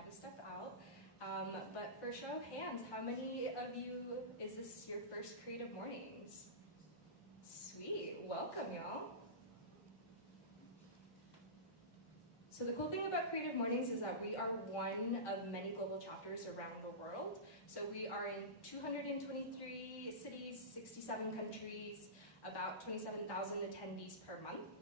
had to step out. But for show of hands, how many of you, is this your first Creative Mornings? Sweet, welcome y'all. So the cool thing about Creative Mornings is that we are one of many global chapters around the world. So we are in 223 cities, 67 countries, about 27,000 attendees per month,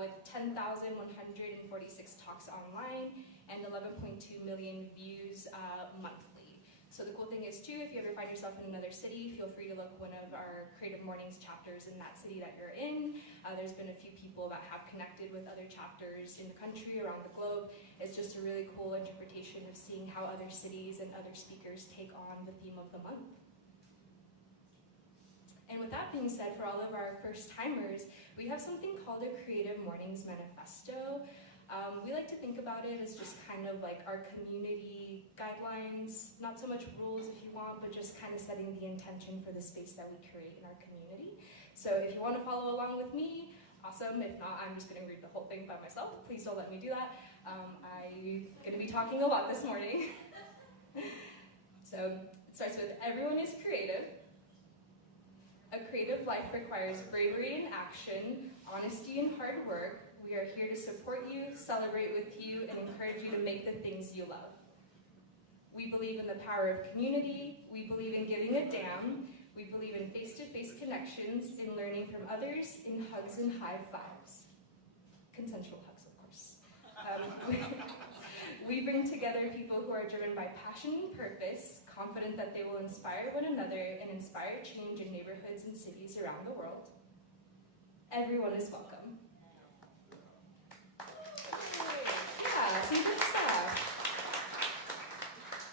with 10,146 talks online and 11.2 million views monthly. So the cool thing is too, if you ever find yourself in another city, feel free to look at one of our Creative Mornings chapters in that city that you're in. There's been a few people that have connected with other chapters in the country, around the globe. It's just a really cool interpretation of seeing how other cities and other speakers take on the theme of the month. And with that being said, for all of our first timers, we have something called a Creative Mornings Manifesto. We like to think about it as just kind of like our community guidelines, not so much rules if you want, but just kind of setting the intention for the space that we create in our community. So if you want to follow along with me, awesome. If not, I'm just going to read the whole thing by myself. Please don't let me do that. I'm going to be talking a lot this morning. So it starts with, everyone is creative. A creative life requires bravery and action, honesty and hard work. We are here to support you, celebrate with you, and encourage you to make the things you love. We believe in the power of community. We believe in giving a damn. We believe in face-to-face connections, in learning from others, in hugs and high fives. Consensual hugs, of course. We bring together people who are driven by passion and purpose, confident that they will inspire one another and inspire change in neighborhoods and cities around the world. Everyone is welcome. Yeah, some good stuff.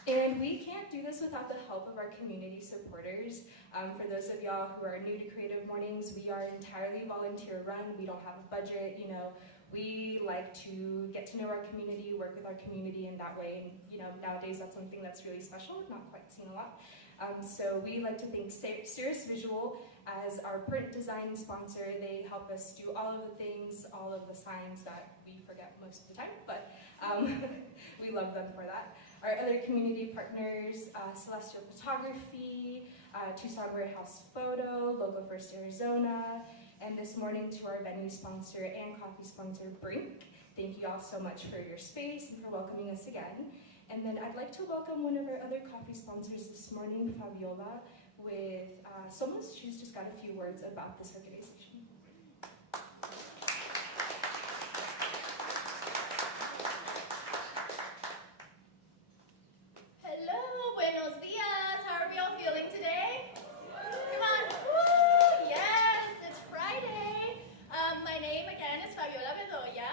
And we can't do this without the help of our community supporters. For those of y'all who are new to Creative Mornings, we are entirely volunteer run. We don't have a budget, you know. We like to get to know our community, work with our community in that way. And you know, nowadays that's something that's really special, not quite seen a lot. So we like to thank Cirrus Visual as our print design sponsor. They help us do all of the things, all of the signs that we forget most of the time, but we love them for that. Our other community partners, Celestial Photography, Tucson Warehouse Photo, Logo First Arizona, and this morning to our venue sponsor and coffee sponsor, Brink. Thank you all so much for your space and for welcoming us again. And then I'd like to welcome one of our other coffee sponsors this morning, Fabiola, with Somos. She's just got a few words about this organization. Hello, buenos dias. How are we all feeling today? Come on. Woo! Yes, it's Friday. My name again is Fabiola Bedoya,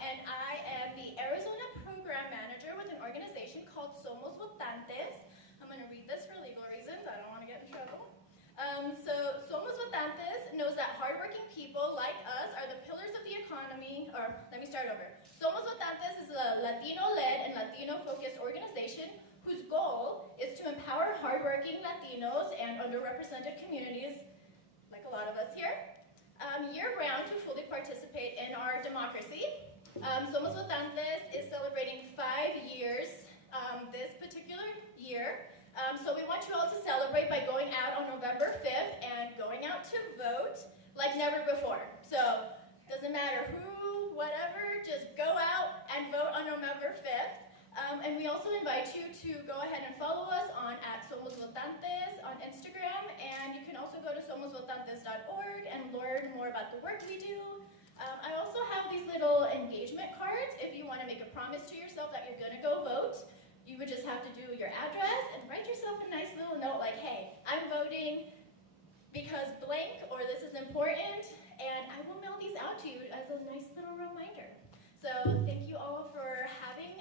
and I am the Arizona Program Manager with an organization called Somos Votantes. I'm going to read this for legal reasons. I don't want to get in trouble. So Somos Votantes knows that hardworking people like us are the pillars of the economy, or let me start over. Somos Votantes is a Latino-led and Latino-focused organization whose goal is to empower hardworking Latinos and underrepresented communities, like a lot of us here, year-round to fully participate in our democracy. Somos Votantes is celebrating 5 years this particular year. So we want you all to celebrate by going out on November 5th and going out to vote like never before. So doesn't matter who, whatever, just go out and vote on November 5th. And we also invite you to go ahead and follow us on @SomosVotantes on Instagram, and you can also go to somosvotantes.org and learn more about the work we do. I also have these little engagement cards if you want to make a promise to yourself that you're going to go vote. You would just have to do your address and write yourself a nice little note like, hey, I'm voting because blank, or this is important, and I will mail these out to you as a nice little reminder. So thank you all for having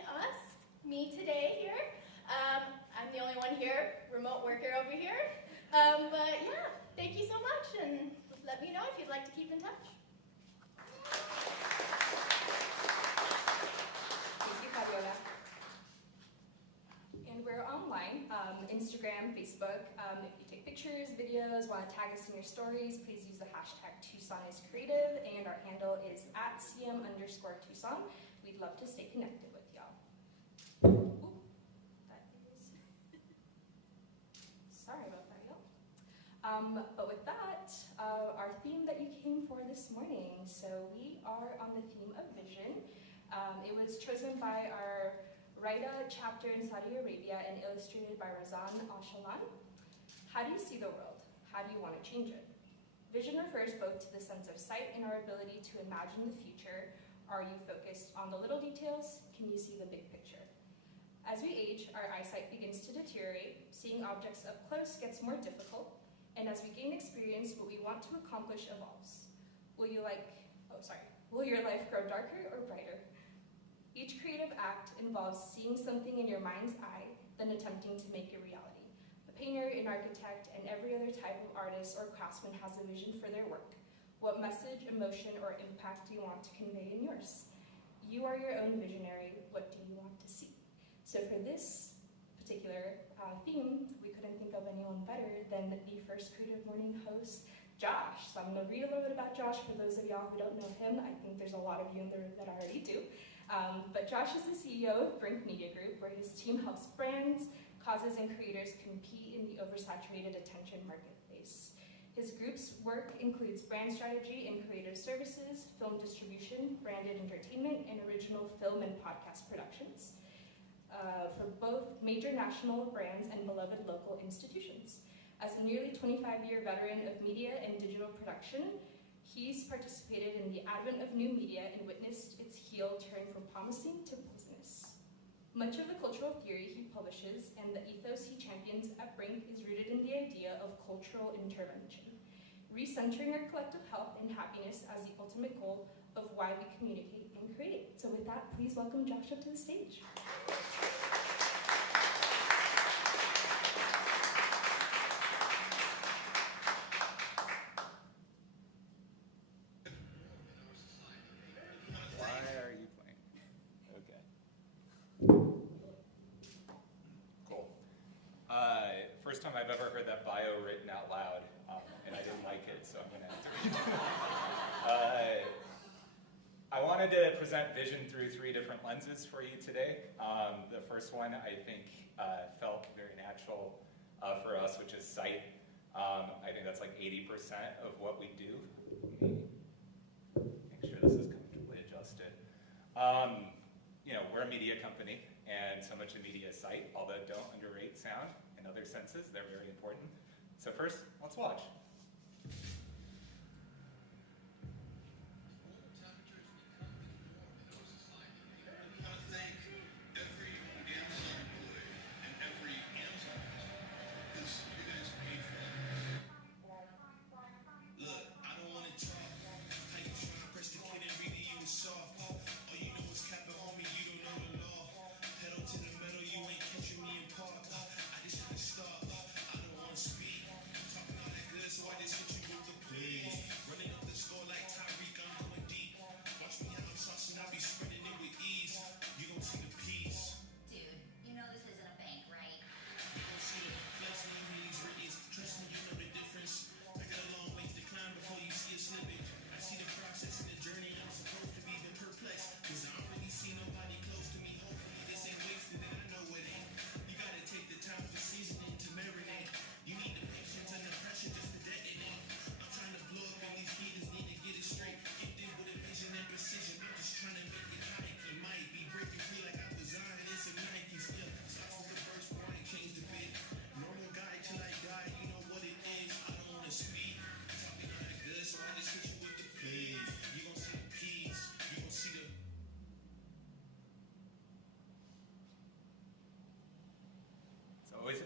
me today here. I'm the only one here, remote worker over here. But yeah, thank you so much, and let me know if you'd like to keep in touch. Thank you, Fabiola. And we're online, Instagram, Facebook. If you take pictures, videos, want to tag us in your stories, please use the hashtag TucsonIsCreative, and our handle is @CM_Tucson. We'd love to stay connected with y'all. morning. So we are on the theme of vision. It was chosen by our Raida chapter in Saudi Arabia and illustrated by Razan Al-Shalan. How do you see the world? How do you want to change it? Vision refers both to the sense of sight and our ability to imagine the future. Are you focused on the little details? Can you see the big picture? As we age, our eyesight begins to deteriorate, seeing objects up close gets more difficult, and as we gain experience, what we want to accomplish evolves. Will your life grow darker or brighter? Each creative act involves seeing something in your mind's eye, then attempting to make it reality. A painter, an architect, and every other type of artist or craftsman has a vision for their work. What message, emotion, or impact do you want to convey in yours? You are your own visionary. What do you want to see? So for this particular theme, we couldn't think of anyone better than the first Creative Morning host, Josh. So I'm going to read a little bit about Josh for those of y'all who don't know him. I think there's a lot of you in there that already do. But Josh is the CEO of Brink Media Group, where his team helps brands, causes, and creators compete in the oversaturated attention marketplace. His group's work includes brand strategy and creative services, film distribution, branded entertainment, and original film and podcast productions for both major national brands and beloved local institutions. As a nearly 25-year veteran of media and digital production, he's participated in the advent of new media and witnessed its heel turn from promising to poisonous. Much of the cultural theory he publishes and the ethos he champions at Brink is rooted in the idea of cultural intervention, recentering our collective health and happiness as the ultimate goal of why we communicate and create. So with that, please welcome Josh up to the stage. First time I've ever heard that bio written out loud, and I didn't like it, so I'm going to have to read it. I wanted to present vision through 3 different lenses for you today. The first one, I think, felt very natural for us, which is sight. I think that's like 80% of what we do. Make sure this is comfortably adjusted. We're a media company, and so much of media is sight, although don't underrate sound and other senses. They're very important. So first, let's watch.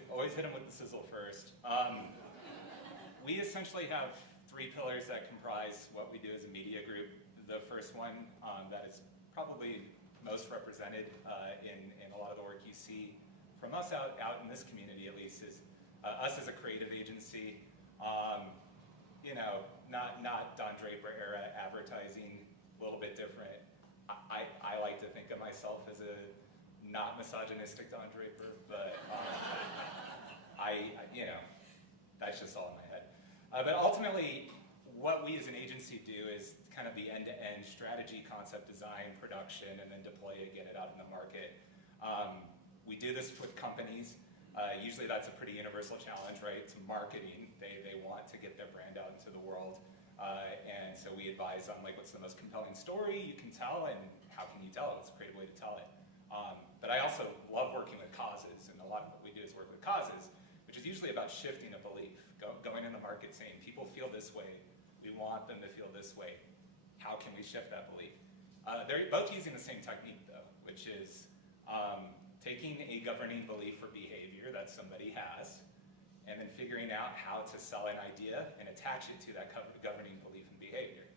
Always hit them with the sizzle first. We essentially have 3 pillars that comprise what we do as a media group. The first one that is probably most represented in a lot of the work you see from us out in this community, at least, is us as a creative agency. Not Don Draper era advertising, a little bit different. I like to think of myself as a not misogynistic Don Draper, but that's just all in my head. But ultimately, what we as an agency do is kind of the end-to-end strategy, concept design, production, and then deploy it, get it out in the market. We do this with companies. Usually that's a pretty universal challenge, right? It's marketing. They want to get their brand out into the world. And so we advise on like what's the most compelling story you can tell and how can you tell it. What's a great way to tell it. But I also love working with causes, and a lot of what we do is work with causes, which is usually about shifting a belief, going in the market saying people feel this way, we want them to feel this way. How can we shift that belief? They're both using the same technique though, which is taking a governing belief or behavior that somebody has, and then figuring out how to sell an idea and attach it to that governing belief and behavior.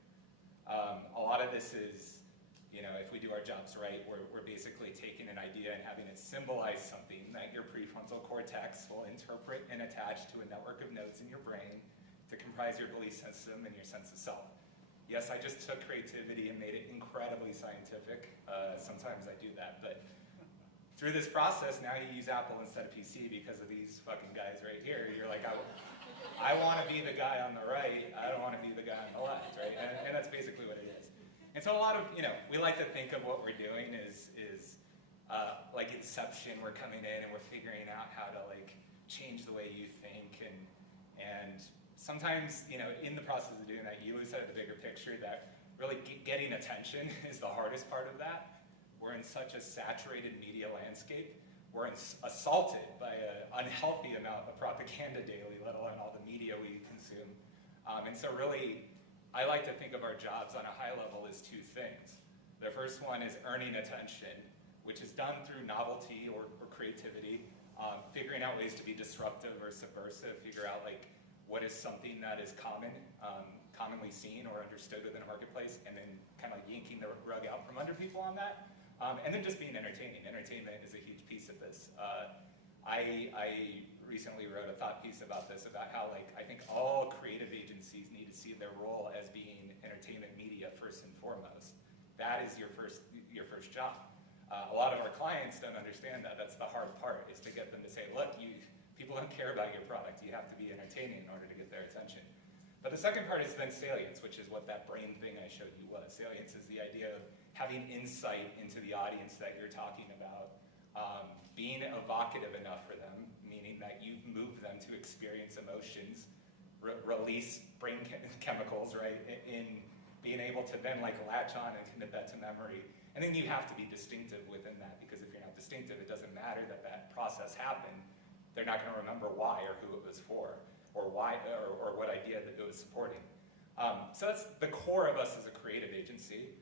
A lot of this is, you know, if we do our jobs right, we're basically taking an idea and having it symbolize something that your prefrontal cortex will interpret and attach to a network of nodes in your brain to comprise your belief system and your sense of self. Yes, I just took creativity and made it incredibly scientific. Sometimes I do that, but through this process, now you use Apple instead of PC because of these fucking guys right here. You're like, I want to be the guy on the right. I don't want to be the guy on the left, right? And that's basically what it is. And so a lot of, you know, we like to think of what we're doing is like Inception. We're coming in and we're figuring out how to like change the way you think, and sometimes, you know, in the process of doing that, you lose sight of the bigger picture that really getting attention is the hardest part of that. We're in such a saturated media landscape. We're assaulted by an unhealthy amount of propaganda daily, let alone all the media we consume. And so really, I like to think of our jobs on a high level as two things. The first one is earning attention, which is done through novelty or creativity, figuring out ways to be disruptive or subversive, figure out like what is something that is commonly seen or understood within a marketplace, and then kind of like yanking the rug out from under people on that. And then just being entertaining. Entertainment is a huge piece of this. I recently wrote a thought piece about this, about how like I think all creative agencies need to see their role as being entertainment media first and foremost. That is your first job. A lot of our clients don't understand that. That's the hard part, is to get them to say, look, people don't care about your product. You have to be entertaining in order to get their attention. But the second part is then salience, which is what that brain thing I showed you was. Salience is the idea of having insight into the audience that you're talking about, being evocative enough for them, meaning that you've moved them to experience emotions, release brain chemicals, right, in being able to then like latch on and commit that to memory. And then you have to be distinctive within that, because if you're not distinctive, it doesn't matter that that process happened. They're not going to remember why or who it was for, or why or what idea that it was supporting. So that's the core of us as a creative agency.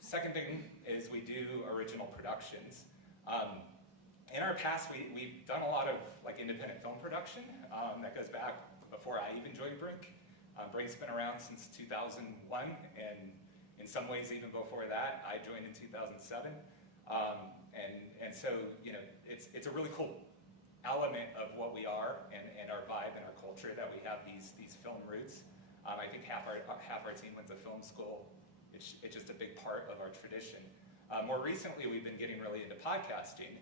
Second thing is we do original productions. In our past, we've done a lot of like independent film production that goes back before I even joined Brink. Brink's been around since 2001, and in some ways even before that. I joined in 2007, and so you know it's a really cool element of what we are and our vibe and our culture that we have these film roots. I think half our team went to film school. It's just a big part of our tradition. More recently, we've been getting really into podcasting.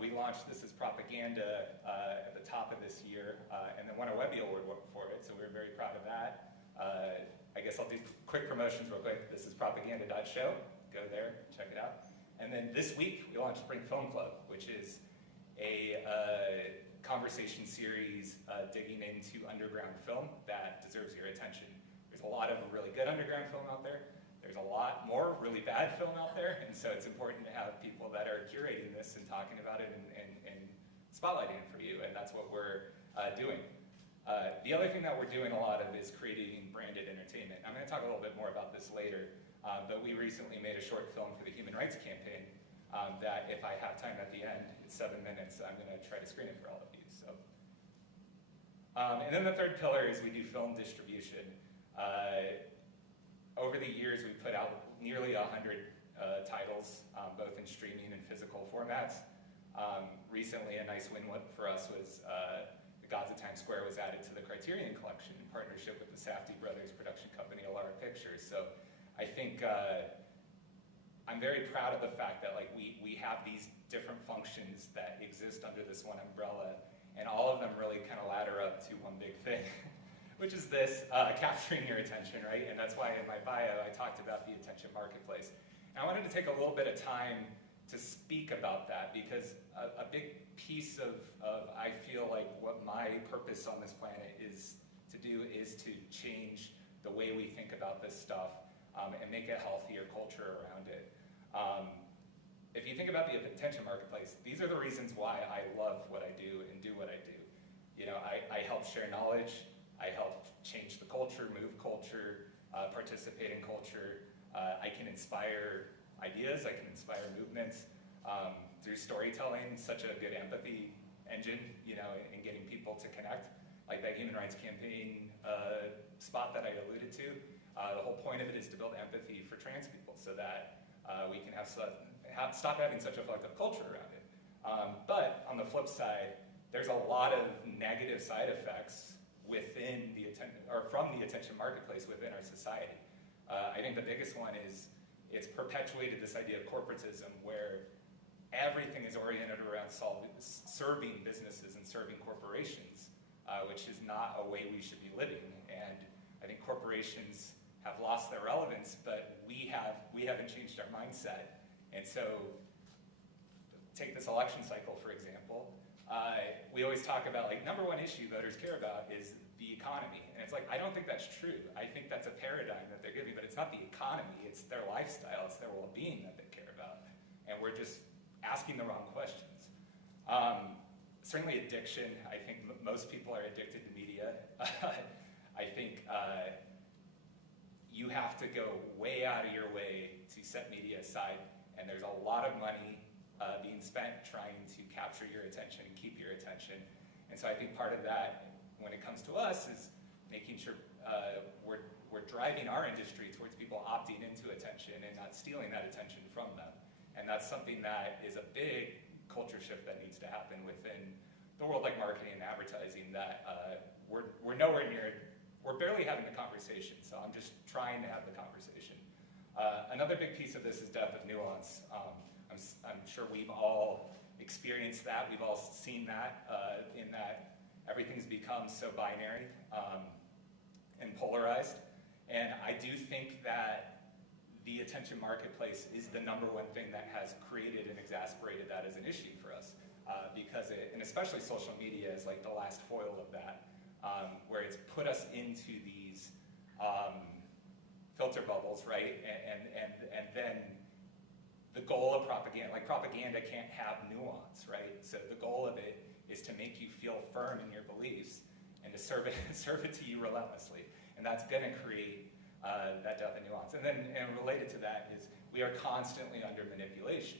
We launched This Is Propaganda at the top of this year, and then won a Webby Award for it, so we're very proud of that. I guess I'll do quick promotions real quick. This is propaganda.show. Go there, check it out. And then this week, we launched Spring Film Club, which is a conversation series digging into underground film that deserves your attention. There's a lot of really good underground film out there. There's a lot more really bad film out there, and so it's important to have people that are curating this and talking about it and spotlighting it for you, and that's what we're doing. The other thing that we're doing a lot of is creating branded entertainment. I'm going to talk a little bit more about this later, but we recently made a short film for the Human Rights Campaign that if I have time at the end, it's 7 minutes, I'm going to try to screen it for all of you. So, and then the third pillar is we do film distribution. Over the years, we've put out nearly 100 titles, both in streaming and physical formats. Recently, a nice win for us was The Gods of Times Square was added to the Criterion Collection in partnership with the Safdie Brothers production company, Alara Pictures. So I think I'm very proud of the fact that like we have these different functions that exist under this one umbrella, and all of them really kind of ladder up to one big thing. Which is this, capturing your attention, right? And that's why in my bio I talked about the attention marketplace. And I wanted to take a little bit of time to speak about that, because a big piece of I feel like what my purpose on this planet is to to do is to change the way we think about this stuff and make a healthier culture around it. If you think about the attention marketplace, these are the reasons why I love what I do and do what I do. You know, I help share knowledge, I help change the culture, move culture, participate in culture. I can inspire ideas, I can inspire movements through storytelling, such a good empathy engine, you know, in getting people to connect. Like that human rights campaign spot that I alluded to, the whole point of it is to build empathy for trans people so that we can stop having such a fucked up culture around it. But on the flip side, there's a lot of negative side effects within from the attention marketplace within our society. I think the biggest one is it's perpetuated this idea of corporatism where everything is oriented around serving businesses and serving corporations, which is not a way we should be living. And I think corporations have lost their relevance, but we haven't changed our mindset. And so, take this election cycle, for example. We always talk about, like, number one issue voters care about is the economy. And it's like, I don't think that's true. I think that's a paradigm that they're giving, but it's not the economy, it's their lifestyle, it's their well-being that they care about. And we're just asking the wrong questions. Certainly addiction, I think most people are addicted to media. I think you have to go way out of your way to set media aside, and there's a lot of money being spent trying to capture your attention and keep your attention. And so I think part of that, when it comes to us, is making sure we're driving our industry towards people opting into attention and not stealing that attention from them. And that's something that is a big culture shift that needs to happen within the world like marketing and advertising that we're nowhere near, we're barely having the conversation, so I'm just trying to have the conversation. Another big piece of this is death of nuance. I'm sure we've all experienced that, we've all seen that, in that everything's become so binary and polarized. And I do think that the attention marketplace is the number one thing that has created and exasperated that as an issue for us. Because and especially social media is like the last foil of that, where it's put us into these filter bubbles, right? And then the goal of propaganda, like propaganda can't have nuance, right? So the goal of it is to make you feel firm in your beliefs and to serve it to you relentlessly. And that's gonna create that death of nuance. And then and related to that is we are constantly under manipulation.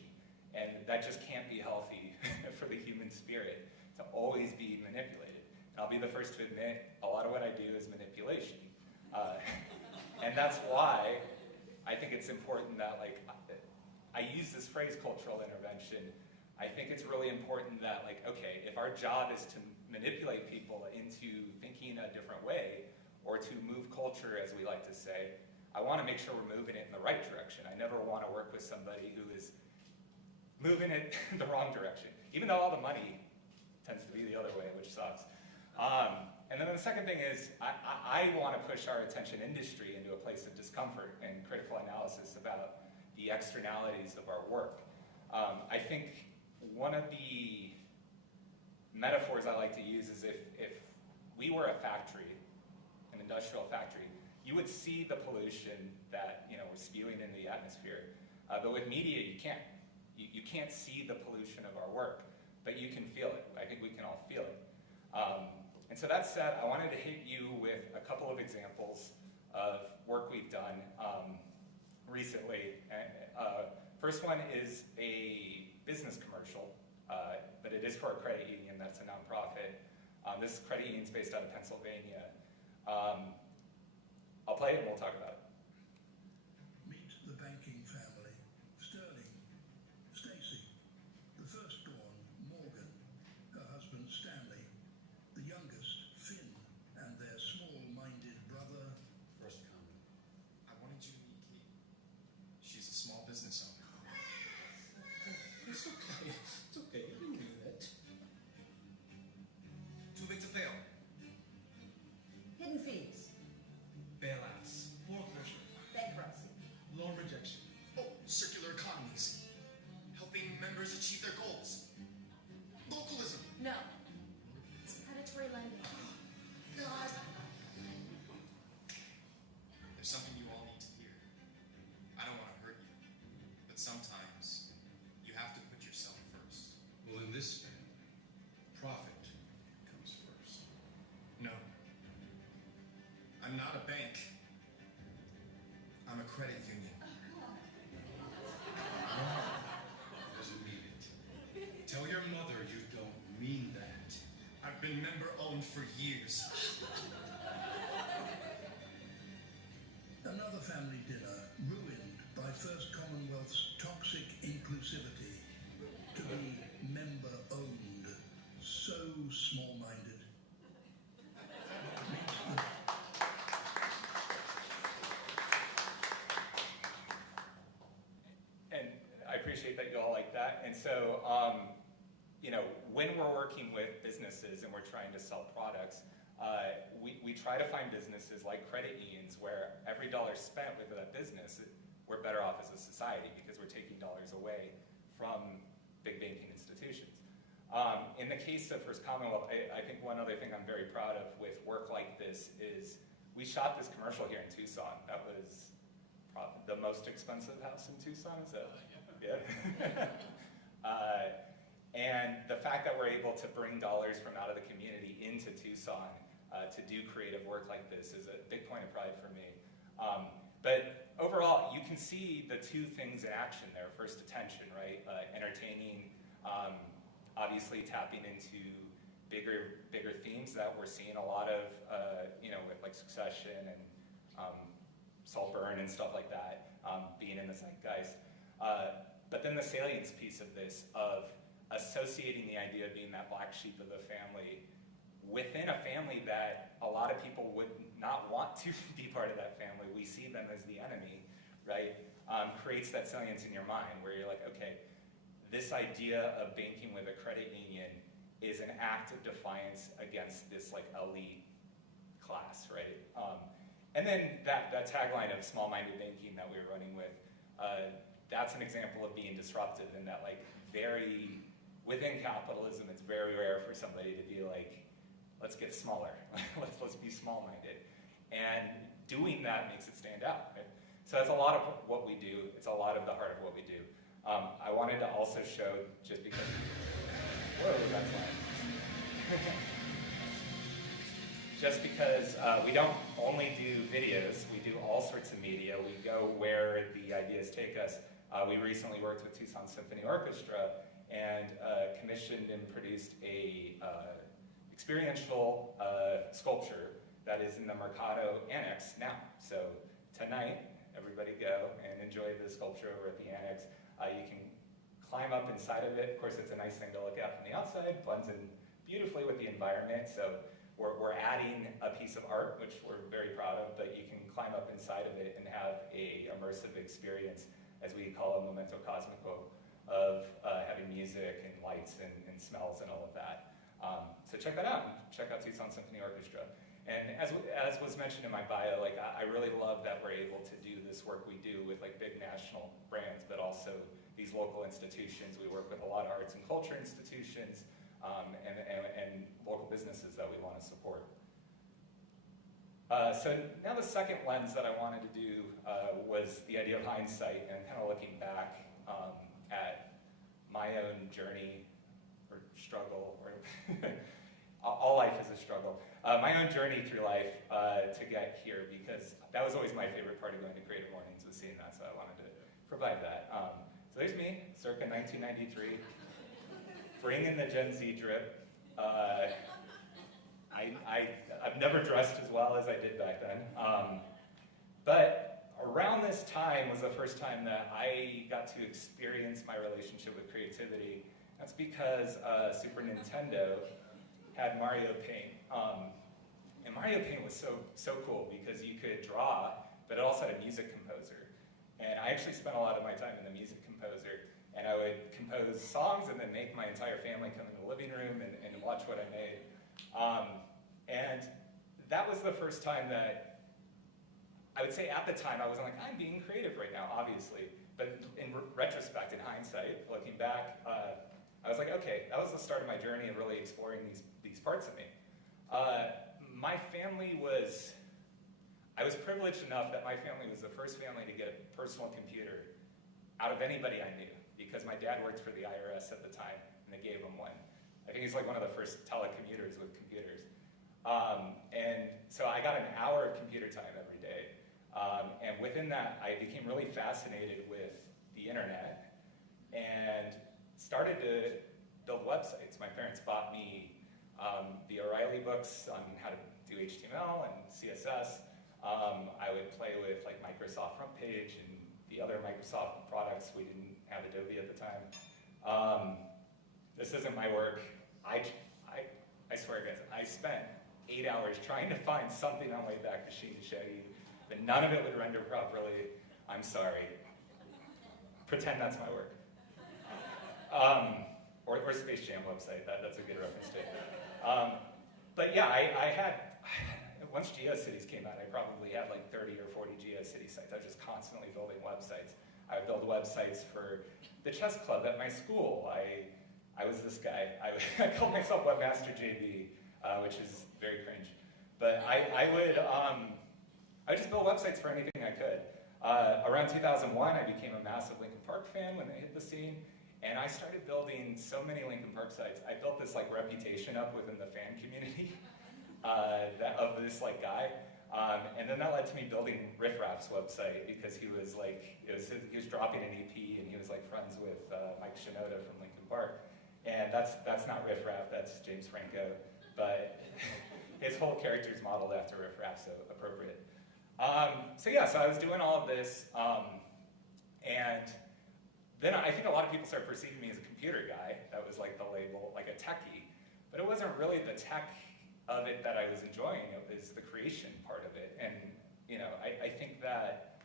And that just can't be healthy for the human spirit to always be manipulated. And I'll be the first to admit a lot of what I do is manipulation. And that's why I think it's important that, like, I use this phrase cultural intervention. I think it's really important that, like, okay, if our job is to manipulate people into thinking a different way or to move culture, as we like to say, I want to make sure we're moving it in the right direction. I never want to work with somebody who is moving it in the wrong direction, even though all the money tends to be the other way, which sucks. And then the second thing is, I want to push our attention industry into a place of discomfort and critical analysis about the externalities of our work. I think one of the metaphors I like to use is if we were a factory, an industrial factory, you would see the pollution that we're spewing into the atmosphere. But with media, you can't. You can't see the pollution of our work, but you can feel it. I think we can all feel it. And so that said, I wanted to hit you with a couple of examples of work we've done recently. First one is a business commercial, but it is for a credit union that's a nonprofit. This credit union's based out of Pennsylvania. I'll play it and we'll talk about it. Meet the banking family. Sterling, Stacy, the firstborn, Morgan, her husband Stanley, the youngest, Finn, and their small-minded brother. First comment. I wanted you to meet Kate. She's a small business owner. It's okay. It's okay. You can do that. Too big to fail. Hidden fees. Bailouts. Foreclosure credit union. No, doesn't mean it. Tell your mother you don't mean that. I've been member-owned for years. Another family dinner ruined by First Commonwealth's toxic inclusivity. To be member-owned, so small-minded. And I appreciate that you all like that. And so, you know, when we're working with businesses and we're trying to sell products, we try to find businesses like credit unions where every dollar spent with that business, we're better off as a society because we're taking dollars away from big banking institutions. In the case of First Commonwealth, I think one other thing I'm very proud of with work like this is we shot this commercial here in Tucson. That was the most expensive house in Tucson, is that? Yeah. And the fact that we're able to bring dollars from out of the community into Tucson to do creative work like this is a big point of pride for me. But overall, you can see the two things in action there. First, attention, right? Entertaining, obviously tapping into bigger themes that we're seeing a lot of, you know, with like Succession and Saltburn and stuff like that, being in the zeitgeist. But then the salience piece of this, of associating the idea of being that black sheep of the family within a family that a lot of people would not want to be part of that family. We see them as the enemy, right? Creates that salience in your mind where you're like, okay, this idea of banking with a credit union is an act of defiance against this like elite class, right? And then that tagline of small-minded banking that we were running with, that's an example of being disruptive in that like within capitalism, it's very rare for somebody to be like, let's get smaller, let's be small-minded. And doing that makes it stand out, right? So that's a lot of what we do. It's a lot of the heart of what we do. I wanted to also show, just because, whoa, that's loud. Just because we don't only do videos, we do all sorts of media. We go where the ideas take us. We recently worked with Tucson Symphony Orchestra and commissioned and produced a experiential sculpture that is in the Mercado Annex now. So tonight, everybody go and enjoy the sculpture over at the Annex. You can climb up inside of it. Of course, it's a nice thing to look at from the outside, blends in beautifully with the environment. So we're adding a piece of art, which we're very proud of, but you can climb up inside of it and have a immersive experience, as we call a momento cosmico, of having music and lights and smells and all of that. So check that out. Check out Tucson Symphony Orchestra. And as was mentioned in my bio, like I really love that we're able to do this work we do with like big national brands, but also these local institutions. We work with a lot of arts and culture institutions and local businesses that we want to support. So now the second lens that I wanted to do was the idea of hindsight and kind of looking back at my own journey or struggle, or all life is a struggle. My own journey through life to get here, because that was always my favorite part of going to Creative Mornings, was seeing that, so I wanted to provide that. So there's me, circa 1993, bringing the Gen Z drip. I've never dressed as well as I did back then. But around this time was the first time that I got to experience my relationship with creativity. That's because Super Nintendo had Mario Paint. And Mario Paint was so cool because you could draw, but it also had a music composer. And I actually spent a lot of my time in the music composer, and I would compose songs and then make my entire family come in the living room and watch what I made. And that was the first time that, I would say at the time, I wasn't like, I'm being creative right now, obviously. But in retrospect, in hindsight, looking back, I was like, okay, that was the start of my journey of really exploring these parts of me. My family was, I was privileged enough that my family was the first family to get a personal computer out of anybody I knew, because my dad worked for the IRS at the time, and they gave him one. I think he's like one of the first telecommuters with computers. And so I got an hour of computer time every day. And within that, I became really fascinated with the internet and started to build websites. My parents bought me the O'Reilly books on how to do HTML and CSS. I would play with like Microsoft Front Page and the other Microsoft products. We didn't have Adobe at the time. This isn't my work. I swear, guys, I spent 8 hours trying to find something on Wayback Machine to show you, but none of it would render properly. I'm sorry. Pretend that's my work. Or Space Jam website, that's a good reference to it. But yeah, I had, once GeoCities came out, I probably had like 30 or 40 GeoCities sites. I was just constantly building websites. I would build websites for the chess club at my school. I was this guy. I called myself Webmaster JB, which is very cringe. But I would just build websites for anything I could. Around 2001, I became a massive Linkin Park fan when they hit the scene. And I started building so many Linkin Park sites. I built this like reputation up within the fan community of this like guy. And then that led to me building Riff Raff's website because he was like, he was dropping an EP and he was like friends with Mike Shinoda from Linkin Park. And that's not Riff Raff, that's James Franco. But his whole character's modeled after Riff Raff, so appropriate. So yeah, so I was doing all of this, and then I think a lot of people started perceiving me as a computer guy. That was like the label, like a techie. But it wasn't really the tech of it that I was enjoying, it was the creation part of it. And you know, I think that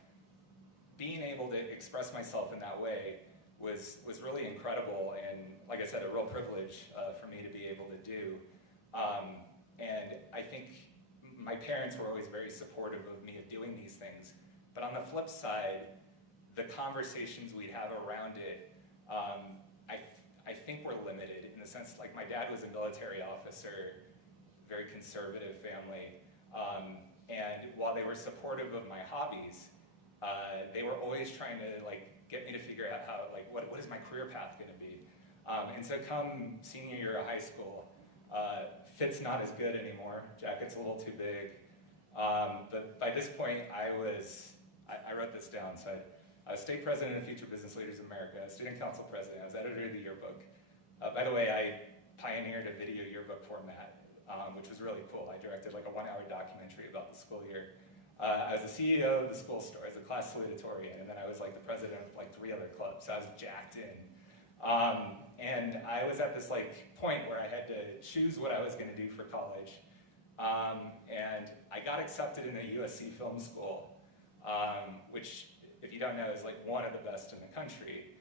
being able to express myself in that way was really incredible, and like I said, a real privilege for me to be able to do. And I think my parents were always very supportive of me of doing these things. But on the flip side, the conversations we'd have around it, I think were limited in the sense, like my dad was a military officer, very conservative family, and while they were supportive of my hobbies, they were always trying to like get me to figure out how, like, what is my career path gonna be? And so come senior year of high school, fit's not as good anymore, jacket's a little too big, but by this point I wrote this down, so I was state president of Future Business Leaders of America, student council president, I was editor of the yearbook. By the way, I pioneered a video yearbook format, which was really cool. I directed like a 1-hour documentary about the school year. I was the CEO of the school store, I was a class salutatorian, and then I was like the president of like 3 other clubs, so I was jacked in. And I was at this like point where I had to choose what I was gonna do for college. And I got accepted in a USC film school, which, if you don't know, is like one of the best in the country.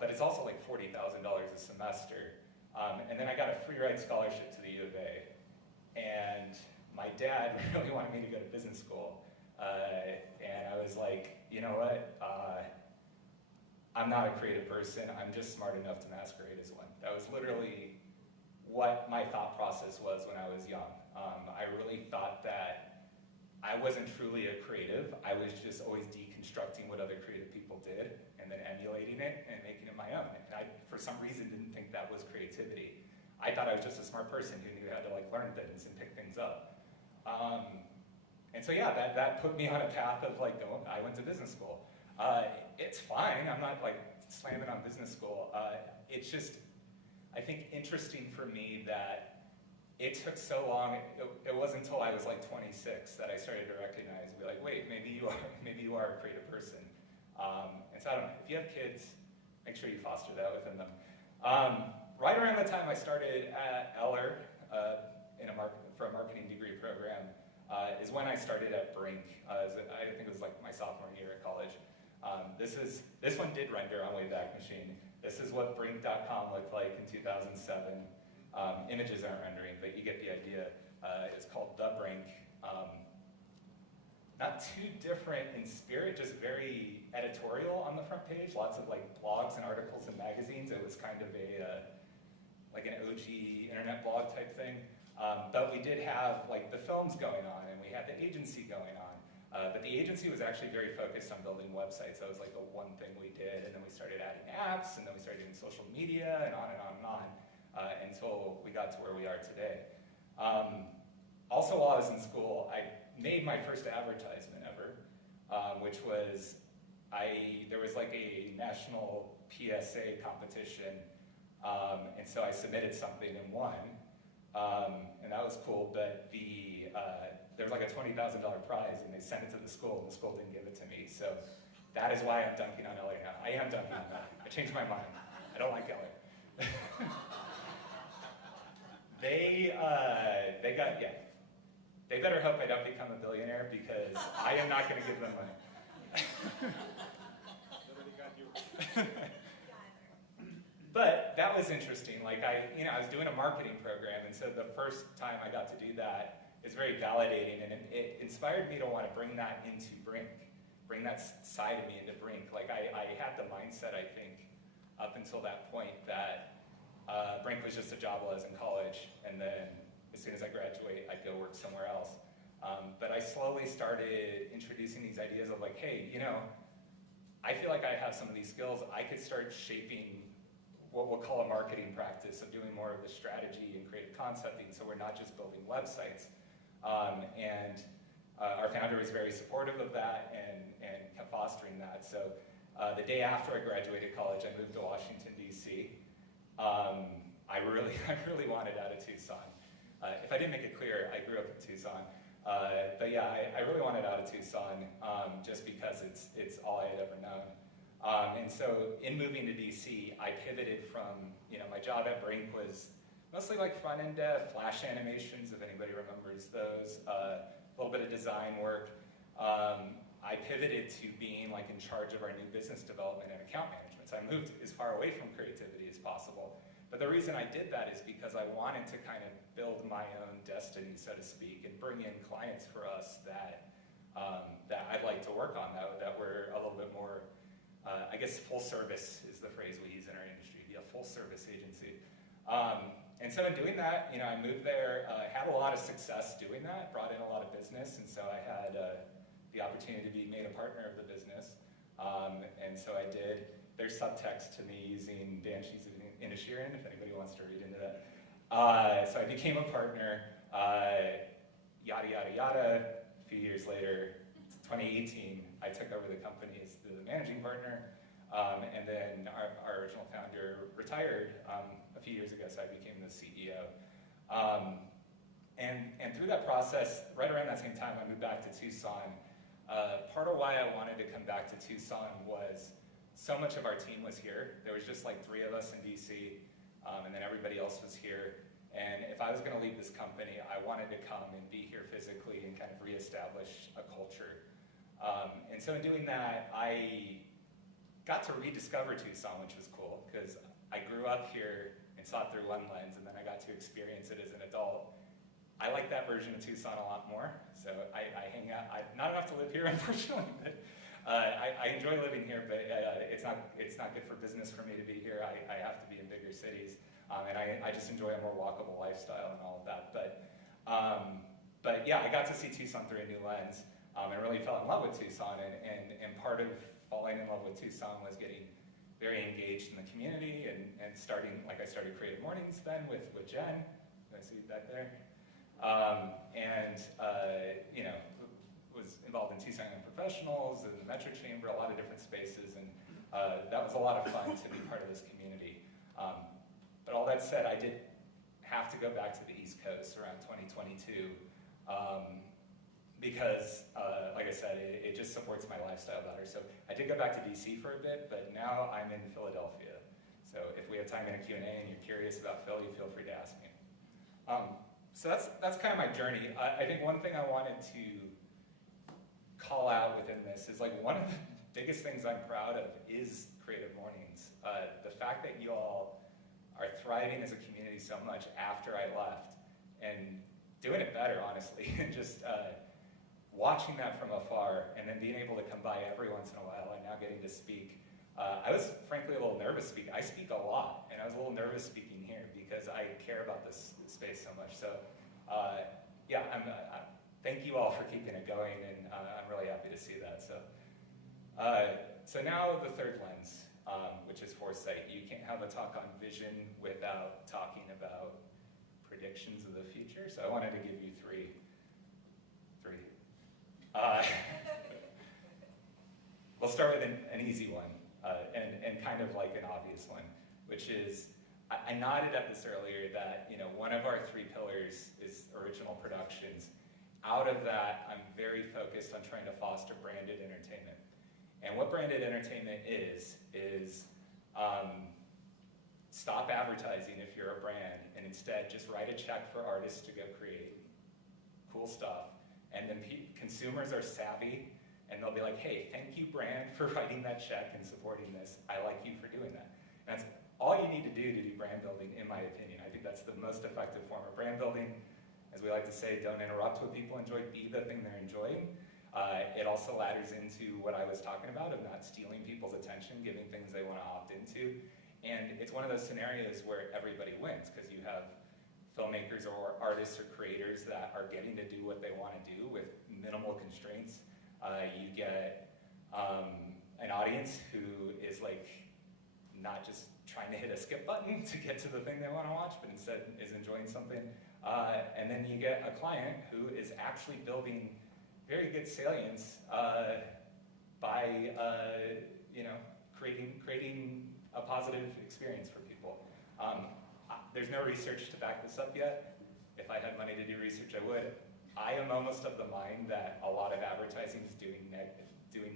But it's also like $40,000 a semester. And then I got a free ride scholarship to the U of A. And my dad really wanted me to go to business school. And I was like, you know what? I'm not a creative person. I'm just smart enough to masquerade as one. That was literally what my thought process was when I was young. I really thought that I wasn't truly a creative. I was just always deconstructing what other creative people did and then emulating it and making it my own. And I, for some reason, didn't think that was creativity. I thought I was just a smart person who knew how to like learn things and pick things up. And so yeah, that put me on a path of like I went to business school. It's fine, I'm not like slamming on business school. It's just, I think, interesting for me that it took so long, it wasn't until I was like 26 that I started to recognize, be like, wait, maybe you are a creative person. And so I don't know, if you have kids, make sure you foster that within them. Right around the time I started at Eller for a marketing degree program is when I started at Brink. I think it was like my sophomore year at college. This one did render on Wayback Machine. This is what Brink.com looked like in 2007. Images aren't rendering, but you get the idea. It's called The Brink. Not too different in spirit, just very editorial on the front page. Lots of like blogs and articles and magazines. It was kind of like an OG internet blog type thing. But we did have like the films going on, and we had the agency going on. But the agency was actually very focused on building websites. That was like the one thing we did, and then we started adding apps, and then we started doing social media, and on and on and on, until we got to where we are today. Also, while I was in school, I made my first advertisement ever. which was, there was like a national PSA competition, and so I submitted something and won, and that was cool, but there was like a $20,000 prize, and they sent it to the school, and the school didn't give it to me, so that is why I'm dunking on LA now. I am dunking on LA. I changed my mind. I don't like LA. They got, yeah. They better hope I don't become a billionaire because I am not going to give them money. But that was interesting. Like I was doing a marketing program, and so the first time I got to do that is very validating, and it inspired me to want to bring that into Brink, bring that side of me into Brink. Like I had the mindset, I think, up until that point that Brink was just a job while I was in college, and then as soon as I graduate, I'd go work somewhere else. But I slowly started introducing these ideas of like, hey, I feel like I have some of these skills. I could start shaping what we'll call a marketing practice of doing more of the strategy and creative concepting, so we're not just building websites. Our founder was very supportive of that and kept fostering that. So the day after I graduated college, I moved to Washington, D.C. I really wanted out of Tucson. If I didn't make it clear, I grew up in Tucson. But yeah, I really wanted out of Tucson just because it's all I had ever known. And so in moving to DC, I pivoted from, my job at Brink was mostly like front-end dev, Flash animations, if anybody remembers those, a little bit of design work. I pivoted to being like in charge of our new business development and account management. So I moved as far away from creativity as possible. But the reason I did that is because I wanted to kind of build my own destiny, so to speak, and bring in clients for us that I'd like to work on, that were a little bit more, I guess full service is the phrase we use in our industry, be a full service agency. And so in doing that, I moved there, had a lot of success doing that, brought in a lot of business, and so I had the opportunity to be made a partner of the business. And so I did. There's subtext to me using Banshees of Inisherin, if anybody wants to read into that. So I became a partner, yada, yada, yada. A few years later, 2018, I took over the company as the managing partner, and then our original founder retired a few years ago, so I became the CEO. And through that process, right around that same time, I moved back to Tucson. Part of why I wanted to come back to Tucson was so much of our team was here. There was just like 3 of us in DC, and then everybody else was here. And if I was going to leave this company, I wanted to come and be here physically and kind of reestablish a culture. And so in doing that, I got to rediscover Tucson, which was cool, because I grew up here and saw it through one lens, and then I got to experience it as an adult. I like that version of Tucson a lot more, so I hang out. Not enough to live here, unfortunately, but I enjoy living here, but it's not good for business for me to be here. I have to be in bigger cities, and I just enjoy a more walkable lifestyle and all of that. But yeah, I got to see Tucson through a new lens, and really fell in love with Tucson. And part of falling in love with Tucson was getting very engaged in the community and starting, like I started Creative Mornings then with Jen. I see that there. Was involved in Tucson Young Professionals and the Metro Chamber, a lot of different spaces, and that was a lot of fun to be part of this community. But all that said, I did have to go back to the East Coast around 2022 because, like I said, it just supports my lifestyle better. So I did go back to DC for a bit, but now I'm in Philadelphia. So if we have time in a Q&A and you're curious about Philly, feel free to ask me. So that's kind of my journey. I think one thing I wanted to call out within this is like one of the biggest things I'm proud of is Creative Mornings. The fact that you all are thriving as a community so much after I left and doing it better, honestly, and just watching that from afar and then being able to come by every once in a while and now getting to speak. I was frankly a little nervous speaking. I speak a lot, and I was a little nervous speaking here because I care about this space so much. So yeah, thank you all for keeping it going, and I'm really happy to see that. So now the third lens, which is foresight. You can't have a talk on vision without talking about predictions of the future. So I wanted to give you three. We'll start with an easy one, and kind of like an obvious one, which is, I nodded at this earlier that one of our 3 pillars is original productions. Out of that, I'm very focused on trying to foster branded entertainment. And what branded entertainment is stop advertising if you're a brand, and instead just write a check for artists to go create cool stuff. And then consumers are savvy, and they'll be like, hey, thank you, brand, for writing that check and supporting this. I like you for doing that. And that's all you need to do brand building, in my opinion. I think that's the most effective form of brand building. As we like to say, don't interrupt what people enjoy, be the thing they're enjoying. It also ladders into what I was talking about of not stealing people's attention, giving things they want to opt into. And it's one of those scenarios where everybody wins, because you have filmmakers or artists or creators that are getting to do what they want to do with minimal constraints. You get an audience who is like not just trying to hit a skip button to get to the thing they want to watch, but instead is enjoying something. And then you get a client who is actually building very good salience by creating a positive experience for people. There's no research to back this up yet. If I had money to do research, I would. I am almost of the mind that a lot of advertising is doing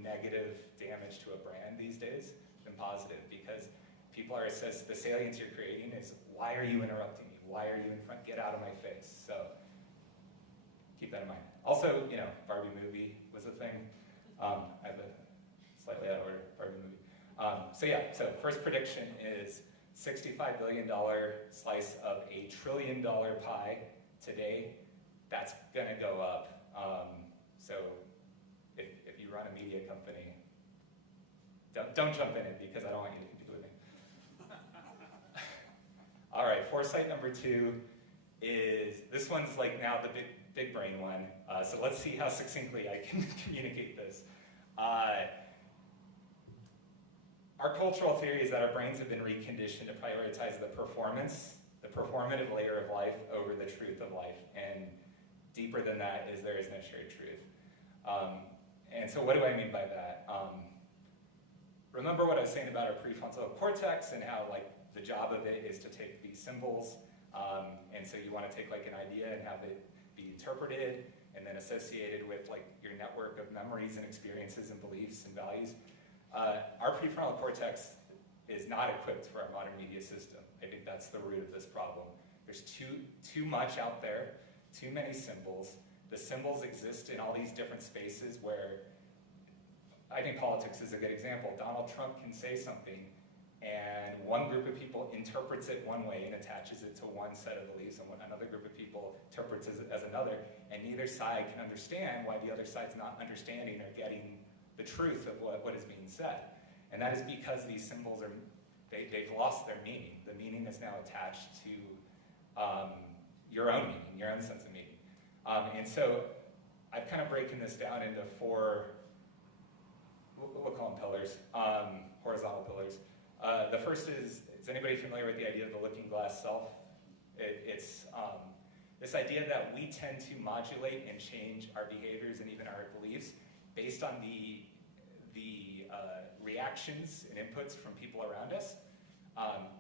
negative damage to a brand these days than positive, because people are assessed, the salience you're creating is, why are you interrupting me? Why are you in front? Get out of my face. So keep that in mind. Also, Barbie movie was a thing. I have a slightly out of order Barbie movie. So first prediction is $65 billion slice of a $1 trillion pie today. That's gonna go up. So if you run a media company, don't jump in it, because I don't want you to compete with me. All right, foresight number 2 is, this one's like now the big brain one. So let's see how succinctly I can communicate this. Our cultural theory is that our brains have been reconditioned to prioritize the performative layer of life over the truth of life. And deeper than that is there is no shared truth. And so what do I mean by that? Remember what I was saying about our prefrontal cortex and how the job of it is to take these symbols, and so you want to take an idea and have it be interpreted and then associated with your network of memories and experiences and beliefs and values. Our prefrontal cortex is not equipped for our modern media system. I think that's the root of this problem. There's too much out there, too many symbols. The symbols exist in all these different spaces where, I think politics is a good example. Donald Trump can say something, and one group of people interprets it one way and attaches it to one set of beliefs, and another group of people interprets it as another, and neither side can understand why the other side's not understanding or getting the truth of what is being said. And that is because these symbols they've lost their meaning. The meaning is now attached to your own meaning, your own sense of meaning. And so I've kind of broken this down into 4, we'll call them pillars, horizontal pillars. The first is anybody familiar with the idea of the looking glass self? It's this idea that we tend to modulate and change our behaviors and even our beliefs based on the reactions and inputs from people around us.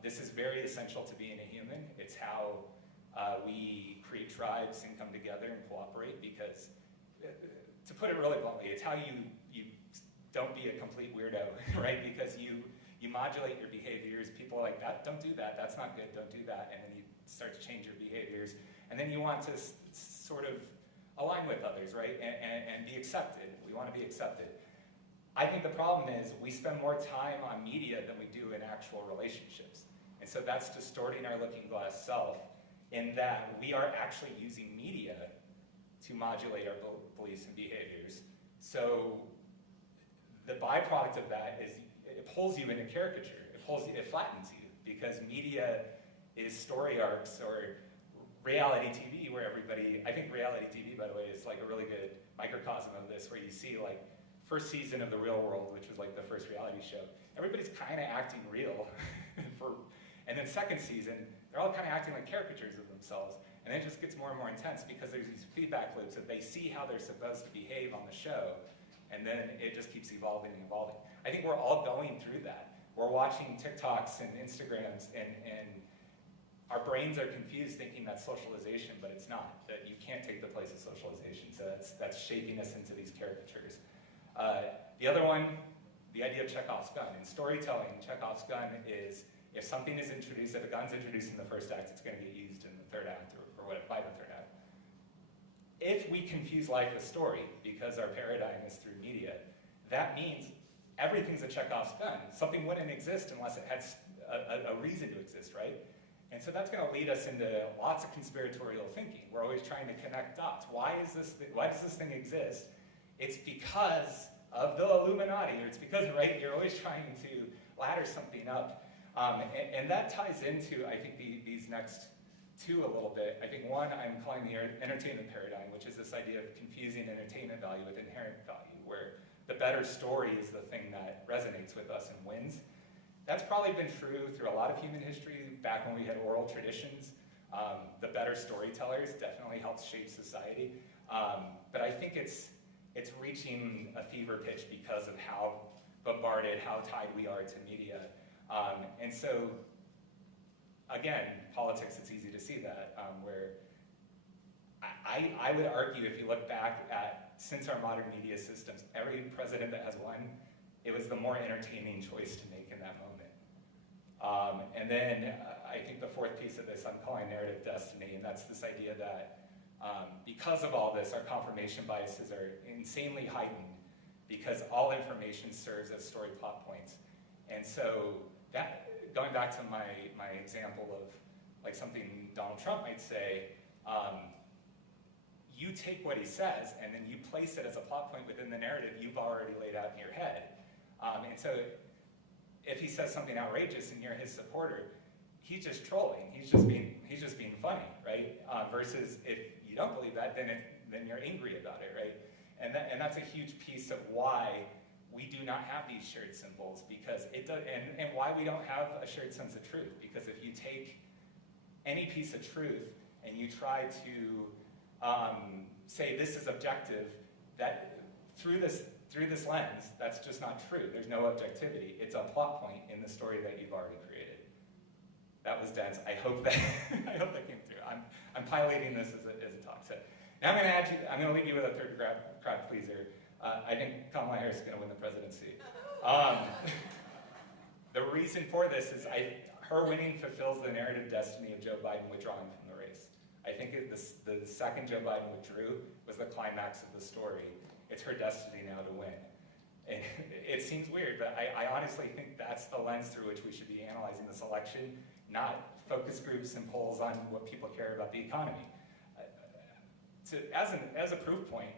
This is very essential to being a human. It's how we create tribes and come together and cooperate, because, to put it really bluntly, it's how you don't be a complete weirdo, right? Because you modulate your behaviors. People are like, don't do that, that's not good, don't do that. And then you start to change your behaviors. And then you want to sort of align with others, right? And be accepted. We want to be accepted. I think the problem is we spend more time on media than we do in actual relationships. And so that's distorting our looking glass self, in that we are actually using media to modulate our beliefs and behaviors. So the byproduct of that is it pulls you into caricature. It flattens you, because media is story arcs or reality TV where everybody, I think reality TV, by the way, is a really good microcosm of this, where you see first season of The Real World, which was the first reality show. Everybody's kind of acting real. And then second season, they're all kind of acting like caricatures of themselves. And then it just gets more and more intense, because there's these feedback loops that they see how they're supposed to behave on the show. and then it just keeps evolving and evolving. I think we're all going through that. We're watching TikToks and Instagrams, and our brains are confused thinking that's socialization, but it's not. That you can't take the place of socialization, so that's shaping us into these caricatures. The other one, the idea of Chekhov's gun. In storytelling, Chekhov's gun is, if something is introduced, if a gun's introduced in the first act, it's going to get used in the third act, or whatever, by the third act. If we confuse life with story, because our paradigm is through media, that means everything's a Chekhov's gun. Something wouldn't exist unless it had a reason to exist, right? And so that's going to lead us into lots of conspiratorial thinking. We're always trying to connect dots. Why does this thing exist? It's because of the Illuminati, or it's because, right, you're always trying to ladder something up. And that ties into, I think, these next two a little bit. I think one, I'm calling the entertainment paradigm, which is this idea of confusing entertainment value with inherent value, where the better story is the thing that resonates with us and wins. That's probably been true through a lot of human history, back when we had oral traditions. The better storytellers definitely helped shape society. But I think it's reaching a fever pitch because of how bombarded, how tied we are to media. And so, again, politics, it's easy to see that, where I would argue, if you look back at, since our modern media systems, every president that has won, it was the more entertaining choice to make in that moment. And then I think the fourth piece of this I'm calling narrative destiny, and that's this idea that because of all this, our confirmation biases are insanely heightened because all information serves as story plot points. And so that, going back to my example of like something Donald Trump might say, you take what he says and then you place it as a plot point within the narrative you've already laid out in your head. And so if he says something outrageous and you're his supporter, he's just trolling. He's just being funny, right? Versus if you don't believe that, then you're angry about it, right? And that's a huge piece of why we do not have these shared symbols, because it does, and why we don't have a shared sense of truth. Because if you take any piece of truth and you try to say this is objective, that through this lens, that's just not true. There's no objectivity. It's a plot point in the story that you've already created. That was dense. I hope that I hope that came through. I'm piloting this as a talk. So now I'm going to leave you with a third crowd pleaser. I think Kamala Harris is going to win the presidency. The reason for this is her winning fulfills the narrative destiny of Joe Biden withdrawing from the race. I think the second Joe Biden withdrew was the climax of the story. It's her destiny now to win. And it seems weird, but I honestly think that's the lens through which we should be analyzing this election, not focus groups and polls on what people care about the economy. As a proof point,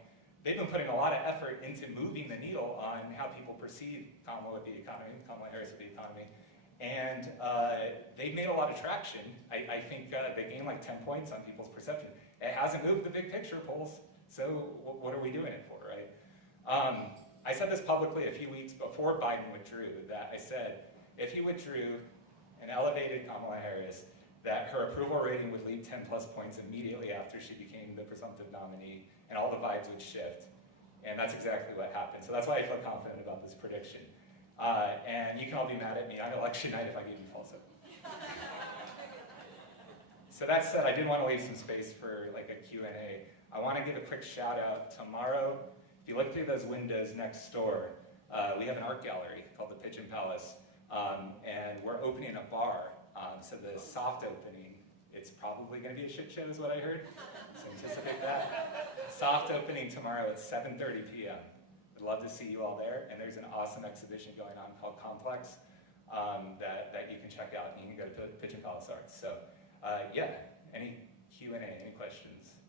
they've been putting a lot of effort into moving the needle on how people perceive Kamala Harris with the economy. And they've made a lot of traction. I think they gained like 10 points on people's perception. It hasn't moved the big picture polls, so what are we doing it for, right? I said this publicly a few weeks before Biden withdrew, that I said, if he withdrew and elevated Kamala Harris, that her approval rating would leap 10 plus points immediately after she became the presumptive nominee, and all the vibes would shift. And that's exactly what happened. So that's why I feel confident about this prediction. And you can all be mad at me on election night if I give you false hope. So that said, I did want to leave some space for like a Q&A. I want to give a quick shout out. Tomorrow, if you look through those windows next door, we have an art gallery called the Pigeon Palace, and we're opening a bar. So the soft opening, it's probably going to be a shit show is what I heard, so anticipate that. Soft opening tomorrow at 7:30 p.m. I'd love to see you all there, and there's an awesome exhibition going on called Complex that you can check out, and you can go to Pigeon Palace Arts. So yeah, any Q&A, any questions?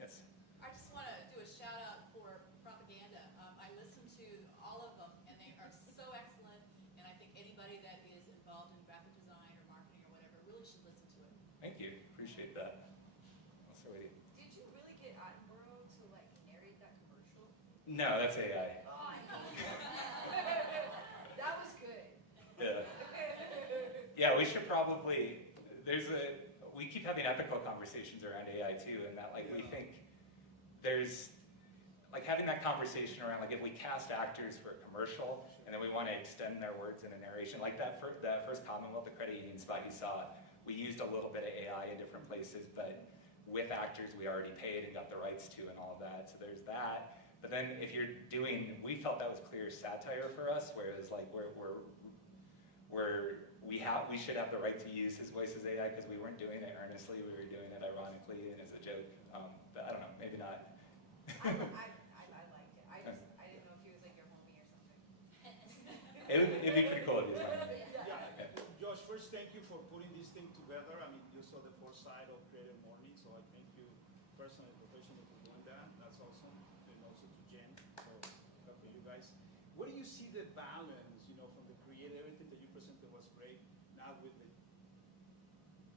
Yes? I just want to do a shout out for propaganda. I listened to all of them, and they are so excellent, and I think anybody that is involved in graphic design or marketing or whatever really should listen to it. Thank you, appreciate that. Also waiting. Did you really get Attenborough to like narrate that commercial? No, that's AI. Oh, I know. That was good. Yeah. Yeah, we should probably, we keep having ethical conversations around AI too, and that like we think there's, like having that conversation around like if we cast actors for a commercial and then we want to extend their words in a narration, like that first Commonwealth, the credit union spot you saw, we used a little bit of AI in different places, but with actors we already paid and got the rights to and all of that, so there's that. But then if you're doing, we felt that was clear satire for us, whereas like we should have the right to use his voice as AI because we weren't doing it earnestly, we were doing it ironically and as a joke. But I don't know, maybe not. I liked it. I didn't know if he was like your homie or something. It'd be pretty cool if he was on. Yeah. Josh, first thank you for putting this thing together. I mean, you saw the foresight of Creative Morning, so I thank you personally and professionally for doing that. That's awesome. And also to Jen for you guys. Where do you see the balance, you know, from the creative, everything that you presented was great, now with the,